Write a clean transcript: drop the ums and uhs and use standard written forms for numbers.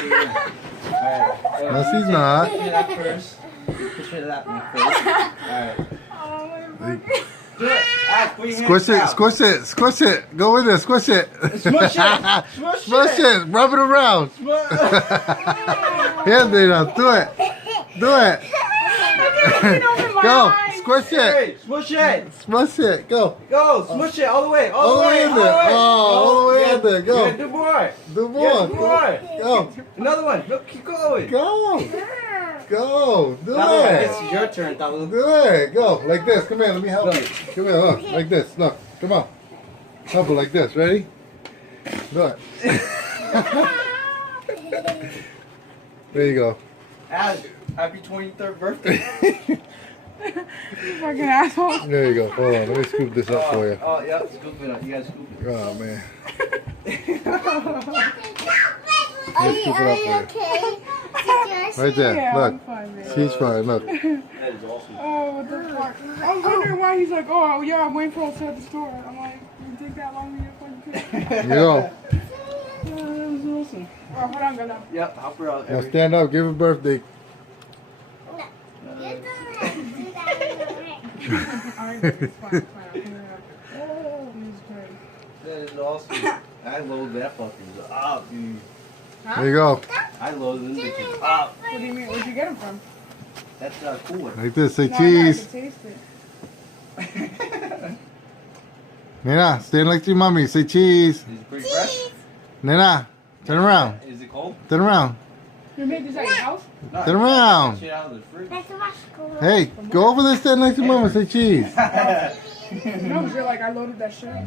Alright. No, she's not. Push it up first. Push it up first. Alright. Oh my God. Do it. Ah, put your hands Squish it, out. squish it, squish it. Go in there, squish it. Smush it. Smush Smush it. it. Rub it around. Here, Dana. Do it. Do it. Go. Squish it. Hey, smush it. Smush it. Go. Go. Smush it all the way. All the way in there. Oh, all the way in there. Go. Yeah, do more. Do Yeah, more. do more. Go. Another one. Look, keep going. Go. Go. Do Now it. it's your turn, Talu. Do it. Go. Like this. Come here. Let me help you. Come here. Look. Like this. Look. Come on. Help her like this. Ready? Do it. There you go. Happy 23rd birthday. Fucking asshole. There you go. Hold on. Let me scoop this up for you. Oh, yeah. Scoop it up. You gotta scoop it. Oh, man. Are Let's you, scoop it are up you for you. okay? Did you Right there. Yeah, Look. I'm fine, man. She's fine. Look. That is awesome. Oh, what the fuck? I was wondering why he's like, oh, yeah, I'm waiting for us at the store. I'm like, you take that long to get fucking kid? Here you go. Yeah, that was awesome. Oh, hold on, go now. Yep, help her out. Now stand up. Give her birthday. You don't have to do that in the ring. Alright, it's fine, it's fine. I'll clean it up. Oh, he's great. That is awesome. I load that fucker up, dude. There you go. I load them bitches up. What do you mean? Where'd you get him from? That's not cool. Like this. Say No, I know, I cheese. can taste it. Nena, stand like your mommy. Say cheese. Is it pretty fresh? Nena, turn around. Is it cold? Turn around. You made this at your house? No, Turn around. Shit out of the fridge. That's what's cool. Hey, go over there, stand next to mama. Say cheese. No, because you're like, I loaded that shit.